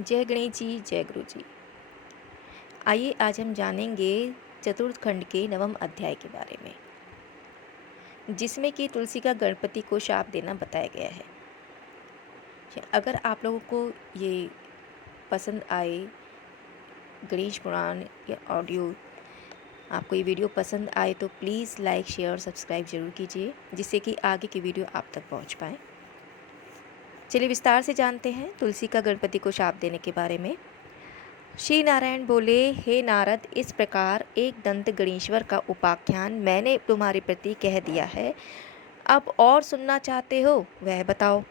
जय गणेश जी, जय गुरु जी। आइए आज हम जानेंगे चतुर्थ खंड के नवम अध्याय के बारे में, जिसमें कि तुलसी का गणपति को शाप देना बताया गया है। अगर आप लोगों को ये पसंद आए, गणेश पुराण या ऑडियो, आपको ये वीडियो पसंद आए तो प्लीज़ लाइक, शेयर और सब्सक्राइब जरूर कीजिए, जिससे कि आगे की वीडियो आप तक पहुंच पाए। चलिए विस्तार से जानते हैं तुलसी का गणपति को शाप देने के बारे में। श्री नारायण बोले, हे नारद, इस प्रकार एक दंत गणेश्वर का उपाख्यान मैंने तुम्हारे प्रति कह दिया है। अब और सुनना चाहते हो, वह बताओ।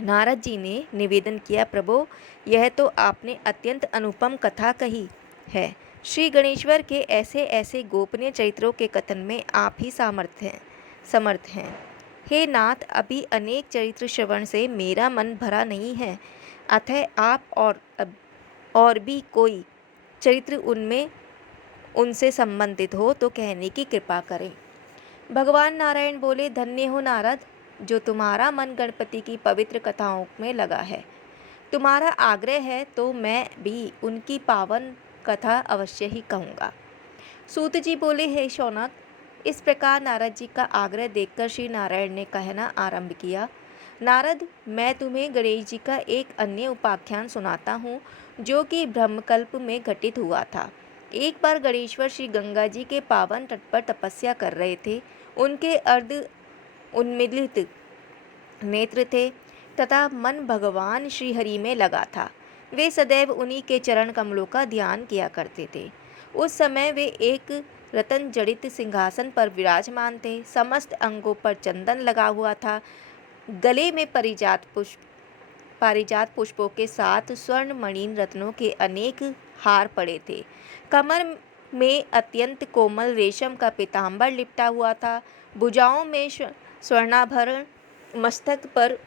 नारद जी ने निवेदन किया, प्रभो, यह तो आपने अत्यंत अनुपम कथा कही है। श्री गणेश्वर के ऐसे ऐसे गोपनीय चरित्रों के कथन में आप ही समर्थ हैं। हे नाथ, अभी अनेक चरित्र श्रवण से मेरा मन भरा नहीं है, अतः आप और भी कोई चरित्र उनमें उनसे संबंधित हो तो कहने की कृपा करें। भगवान नारायण बोले, धन्य हो नारद, जो तुम्हारा मन गणपति की पवित्र कथाओं में लगा है। तुम्हारा आग्रह है तो मैं भी उनकी पावन कथा अवश्य ही कहूँगा। सूत जी बोले, हे शौनक, इस प्रकार नारद जी का आग्रह देखकर श्री नारायण ने कहना आरंभ किया। नारद, मैं तुम्हें गणेश जी का एक अन्य उपाख्यान सुनाता हूँ, जो कि ब्रह्मकल्प में घटित हुआ था। एक बार गणेश्वर श्री गंगा जी के पावन तट पर तपस्या कर रहे थे। उनके अर्ध उन्मीलित नेत्र थे तथा मन भगवान श्री हरि में लगा था। वे सदैव उन्हीं के चरण कमलों का ध्यान किया करते थे। उस समय वे एक रतन जड़ित सिंहासन पर विराजमान थे। समस्त अंगों पर चंदन लगा हुआ था। गले में पारिजात पुष्पों के साथ स्वर्ण मणिन रत्नों के अनेक हार पड़े थे। कमर में अत्यंत कोमल रेशम का पीताम्बर लिपटा हुआ था। भुजाओं में स्वर्णाभरण, मस्तक पर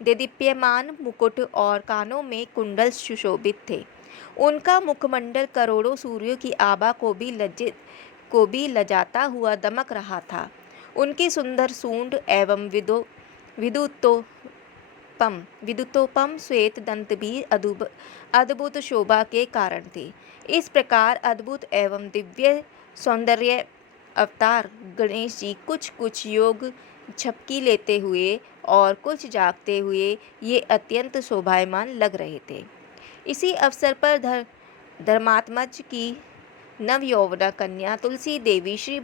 देदीप्यमान मुकुट और कानों में कुंडल सुशोभित थे। उनका मुखमंडल करोड़ों सूर्यों की आभा को भी लजाता हुआ दमक रहा था। उनकी सुंदर सूंड एवं विद्युतोपम श्वेत दंत भी अद्भुत शोभा के कारण थे। इस प्रकार अद्भुत एवं दिव्य सौंदर्य अवतार गणेश जी कुछ कुछ योग झपकी लेते हुए और कुछ जागते हुए ये अत्यंत शोभायमान लग रहे थे। इसी अवसर पर धर्मात्मज की नवयौवना कन्या तुलसी देवी श्री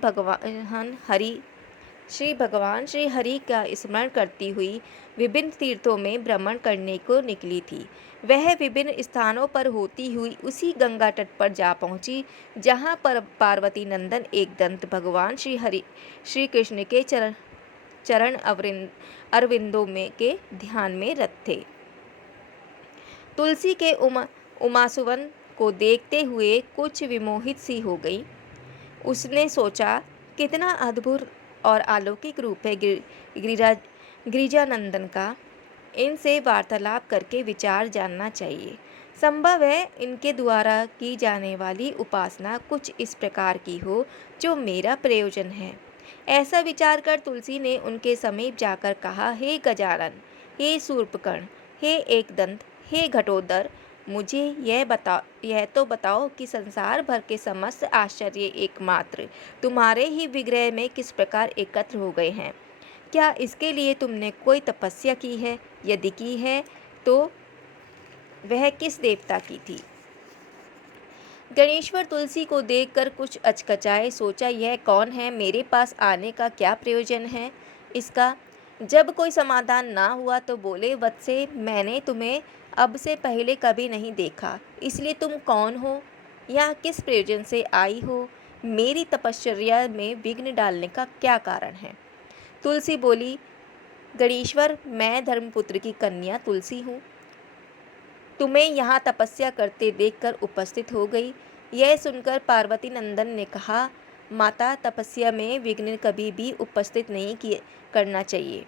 हरि का स्मरण करती हुई विभिन्न तीर्थों में भ्रमण करने को निकली थी। वह विभिन्न स्थानों पर होती हुई उसी गंगा तट पर जा पहुंची, जहां पर पार्वती नंदन एक दंत भगवान श्री कृष्ण के चरण अरविंदों में के ध्यान में रत थे। तुलसी के उमासुवन को देखते हुए कुछ विमोहित सी हो गई। उसने सोचा, कितना अद्भुत और अलौकिक रूप है गिरिजानंदन का। इनसे वार्तालाप करके विचार जानना चाहिए। संभव है इनके द्वारा की जाने वाली उपासना कुछ इस प्रकार की हो जो मेरा प्रयोजन है। ऐसा विचार कर तुलसी ने उनके समीप जाकर कहा, हे गजानन, हे शूर्पकर्ण, हे एकदंत, हे घटोदर, मुझे यह तो बताओ कि संसार भर के समस्त आश्चर्य एकमात्र तुम्हारे ही विग्रह में किस प्रकार एकत्र हो गए हैं। क्या इसके लिए तुमने कोई तपस्या की है? यदि की है तो वह किस देवता की थी? गणेश्वर तुलसी को देखकर कुछ अचकचाए। सोचा, यह कौन है? मेरे पास आने का क्या प्रयोजन है इसका? जब कोई समाधान ना हुआ तो बोले, वत्से, मैंने तुम्हें अब से पहले कभी नहीं देखा, इसलिए तुम कौन हो? यहाँ किस प्रयोजन से आई हो? मेरी तपश्चर्या में विघ्न डालने का क्या कारण है? तुलसी बोली, गणेश्वर, मैं धर्मपुत्र की कन्या तुलसी हूँ। तुम्हें यहाँ तपस्या करते देखकर उपस्थित हो गई। यह सुनकर पार्वती नंदन ने कहा, माता, तपस्या में विघ्न कभी भी उपस्थित नहीं करना चाहिए।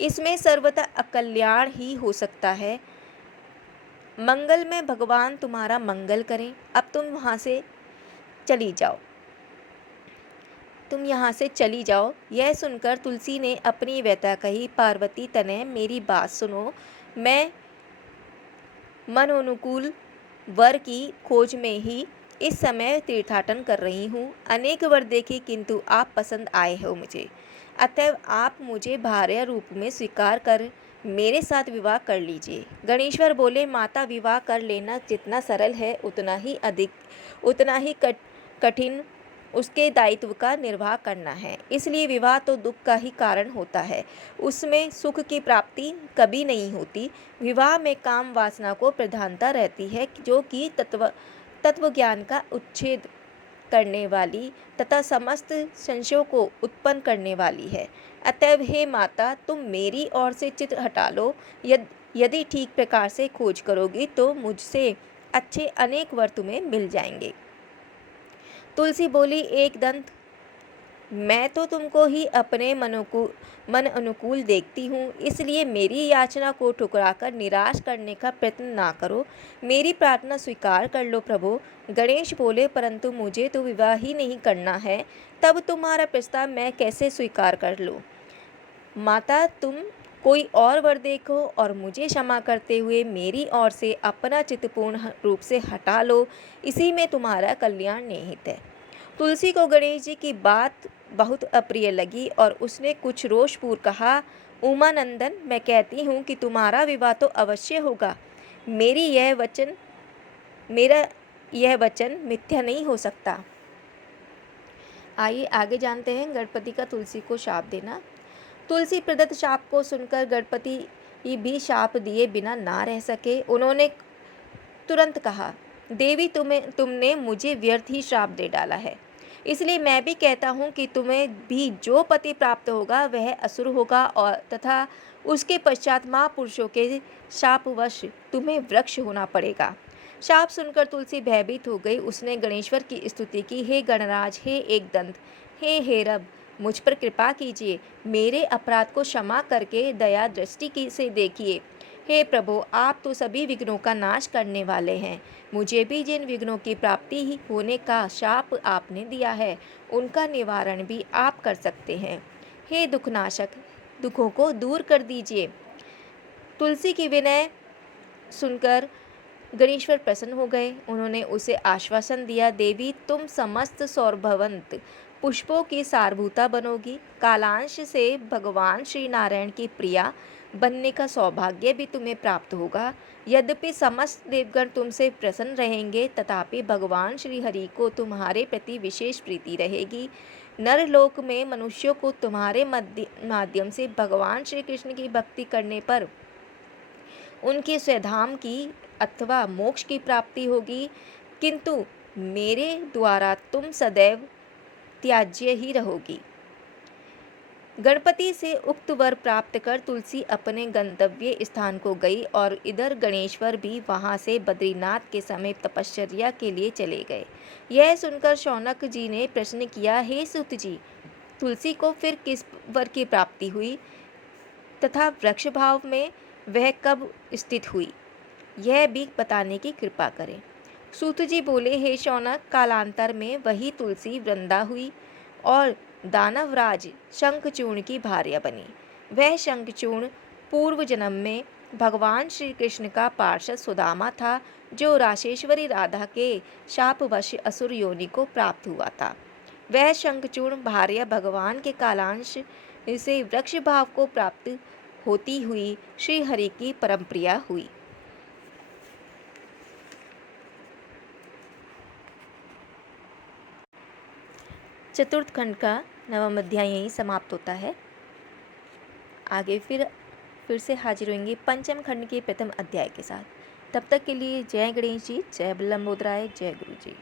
इसमें सर्वथा अकल्याण ही हो सकता है। मंगल में भगवान तुम्हारा मंगल करें। अब तुम वहाँ से चली जाओ। तुम यहाँ से चली जाओ। यह सुनकर तुलसी ने अपनी व्यथा कही। पार्वती तनय मेरी बात सुनो, मैं मनोनुकूल वर की खोज में ही इस समय तीर्थाटन कर रही हूँ। अनेक वर देखे किंतु आप पसंद आए हो मुझे, अतएव आप मुझे भार्या रूप में स्वीकार कर मेरे साथ विवाह कर लीजिए। गणेश्वर बोले, माता विवाह कर लेना जितना सरल है उतना ही कठिन उसके दायित्व का निर्वाह करना है। इसलिए विवाह तो दुख का ही कारण होता है, उसमें सुख की प्राप्ति कभी नहीं होती। विवाह में काम वासना को प्रधानता रहती है, जो कि तत्व ज्ञान का उच्छेद करने वाली तथा समस्त संशयों को उत्पन्न करने वाली है। अतएव हे माता, तुम मेरी ओर से चित्त हटा लो। यदि ठीक प्रकार से खोज करोगी तो मुझसे अच्छे अनेक वर तुम्हें मिल जाएंगे। तुलसी बोली, एक दंत, मैं तो तुमको ही अपने मन अनुकूल देखती हूँ, इसलिए मेरी याचना को ठुकराकर निराश करने का प्रयत्न ना करो। मेरी प्रार्थना स्वीकार कर लो प्रभु। गणेश बोले, परंतु मुझे तो विवाह ही नहीं करना है, तब तुम्हारा प्रस्ताव मैं कैसे स्वीकार कर लूँ। माता, तुम कोई और वर देखो और मुझे क्षमा करते हुए मेरी ओर से अपना चित्त पूर्ण रूप से हटा लो, इसी में तुम्हारा कल्याण निहित है। तुलसी को गणेश जी की बात बहुत अप्रिय लगी और उसने कुछ रोषपूर्वक कहा, उमानंदन, मैं कहती हूँ कि तुम्हारा विवाह तो अवश्य होगा। मेरा यह वचन मिथ्या नहीं हो सकता। आइए आगे जानते हैं गणपति का तुलसी को शाप देना। तुलसी प्रदत्त शाप को सुनकर गणपति भी शाप दिए बिना ना रह सके। उन्होंने तुरंत कहा, देवी, तुमने मुझे व्यर्थ ही श्राप दे डाला है, इसलिए मैं भी कहता हूँ कि तुम्हें भी जो पति प्राप्त होगा वह असुर होगा और तथा उसके पश्चात महापुरुषों के शापवश तुम्हें वृक्ष होना पड़ेगा। शाप सुनकर तुलसी भयभीत हो गई। उसने गणेश्वर की स्तुति की, हे गणराज, हे एकदंत, हे हेरब, मुझ पर कृपा कीजिए, मेरे अपराध को क्षमा करके दया दृष्टि से देखिए। हे प्रभु, आप तो सभी विघ्नों का नाश करने वाले हैं। मुझे भी जिन विघ्नों की प्राप्ति होने का शाप आपने दिया है, उनका निवारण भी आप कर सकते हैं। हे दुखनाशक, दुखों को दूर कर दीजिए। तुलसी की विनय सुनकर गणेश्वर प्रसन्न हो गए। उन्होंने उसे आश्वासन दिया, देवी, तुम समस्त सौरभवंत पुष्पों की सारभूता बनोगी। कालांश से भगवान श्री नारायण की प्रिया बनने का सौभाग्य भी तुम्हें प्राप्त होगा। यद्यपि समस्त देवगण तुमसे प्रसन्न रहेंगे, तथापि भगवान श्री हरि को तुम्हारे प्रति विशेष प्रीति रहेगी। नरलोक में मनुष्यों को तुम्हारे माध्यम से भगवान श्री कृष्ण की भक्ति करने पर उनके स्वधाम की अथवा मोक्ष की प्राप्ति होगी, किंतु मेरे द्वारा तुम सदैव त्याज्य ही रहोगी। गणपति से उक्त वर प्राप्त कर तुलसी अपने गंतव्य स्थान को गई और इधर गणेश्वर भी वहां से बद्रीनाथ के समीप तपश्चर्या के लिए चले गए। यह सुनकर शौनक जी ने प्रश्न किया, हे सुत जी, तुलसी को फिर किस वर की प्राप्ति हुई तथा वृक्ष भाव में वह कब स्थित हुई, यह भी बताने की कृपा करें। सूत जी बोले, हे शौनक, कालांतर में वही तुलसी वृंदा हुई और दानवराज शंखचूर्ण की भार्या बनी। वह शंखचूर्ण पूर्व जन्म में भगवान श्री कृष्ण का पार्षद सुदामा था, जो राशेश्वरी राधा के शापवश असुर योनि को प्राप्त हुआ था। वह शंखचूर्ण भार्या भगवान के कालांश से वृक्ष भाव को प्राप्त होती हुई श्री हरि की परम प्रिया हुई। चतुर्थ खंड का 9वां अध्याय यहीं समाप्त होता है। आगे फिर से हाजिर होंगे पंचम खंड के प्रथम अध्याय के साथ। तब तक के लिए जय गणेश जी, जय लंबोदराय, जय गुरु जी।